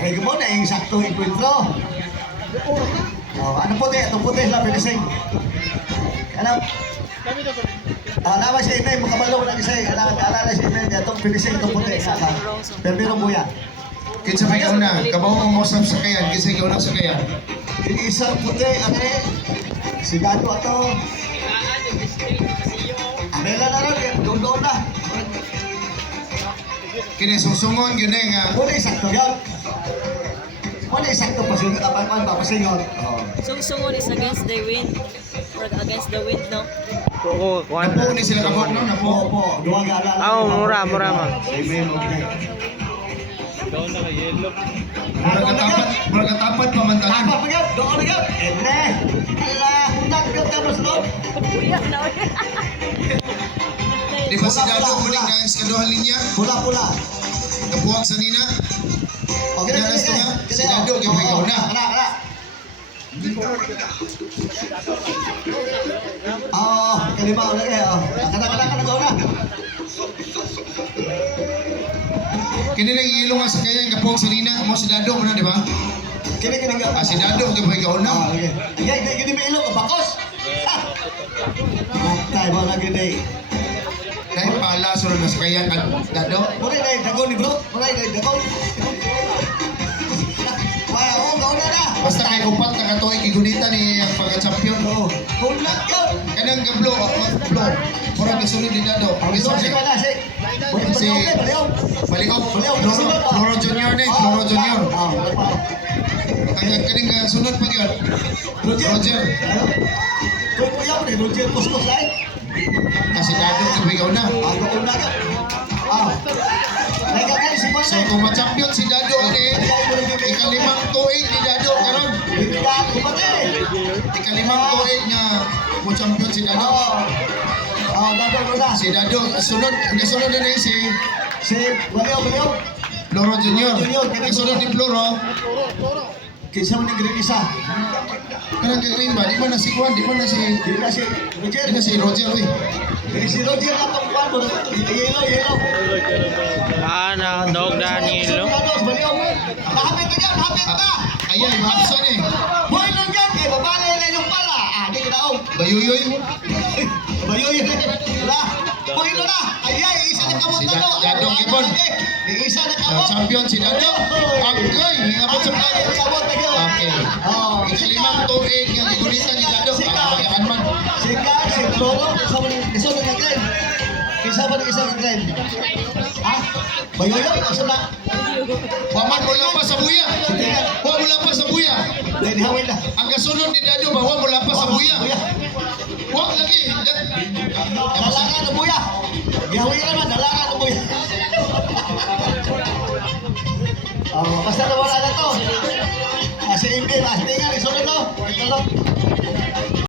Ay, mo na yung sakto encuentro. Ano puti? Ito puti lang, pinising. Ano? Naman siya inay, makabalong na kisay. Alala siya inay, itong pinising, itong puti. Pero mo yan. Kinsa may una, kabaw mo sa sakayan, kinsa yung unang sakayan. Isang puti, si Gato ato. Amela na rin, doon na. Kini sungsungon yun nga. Muna isakto yan. Muna isakto pasingot. Sungsungon is against the wind or against the wind, no? Oo, kuhan Napo na. ni sila kabaw no, napo. Opo, duwag alala. Mura man. Murag katapat pamantalan. Apa pagkat? Doon na yan. Ene. Ala, hunat ka tapos doon. Di ba si Dado muling na sa kaduhang linya? Pula-pula. Napuwag sa nina? Okay, Kinalas ko nga, si Dado, kaya ikaw na. Ana. Oo, kalima ulit eh. Kana ko na. Kini lang ilo nga sa kaya, kapuwag sa nina, mo si Dado mo na, di ba? Kini ka. Si Dado, kaya ikaw na. Okay. Ay, gini may ilo, bakos. Tayo mo na gini. Dahil pala, sunod na sa kaya, Dado. Muna na dagon ni bro. Muna na dagon. Wala, gauna na. Basta kay kupat na katuay, kigunitan ni ang pagka-champion. Oo. Hulak yun. Kanang gablo, murag nasunod ni Dado. Ang Ito isa si siya. Mana, si. Balikop, Floro Junior ni, Floro Junior. Kaning sunod pa yun. Roger. Kung kuya ko ni Roger Kuskus lain. Kasi Dado, kaya ikaw na. Gauna ka. Nagkakain si So Mana. kung ma-champion si Dado, ikalimang tuig ni Dado karon. Ikalimang tuig na mo-champion si Dado. Si Dado, nasunod na rin si Baliw. Floro Junior. Nasunod ni Floro. Kinsa mo ni Green isa. Kanang kay Green ba? Di ba na si Juan? Di ba na si... Di na si Roger. Di na si Roger, uy. Si Roger na itong kwan mo. Yellow. Dog na nilo. Baliw. Mahapit ka dyan. Mahapit ka. Ayan, hapsan eh. Hoy lang yan. Kay babalay na yung pala. Di ka daog. Bayuyoy. Bayoy. Wala. Hoy na. Ayay. Isa na kamot Si na no. Dado Gibon. Isa na kamot. Champion si Dado. Agay, ngabot sa plano. Okay. Ikalimang tuig nga gigulitan ni Dado. Ayakan man. Si Carl, si Floro, isa mo ni Glenn. Isa mo ni Glenn. Ha? Bayoy. Isa na. Waman mo lang pa sa buya. Wa mo lang pa sa buya. Hindi hawin na. Ang kasunod ni Dado ba, wa mo lang pa sa buya. Wa lagi. Dalangan ng buya. Gihawin naman, dalangan ng buya. Basta na wala na to. Si Imbi,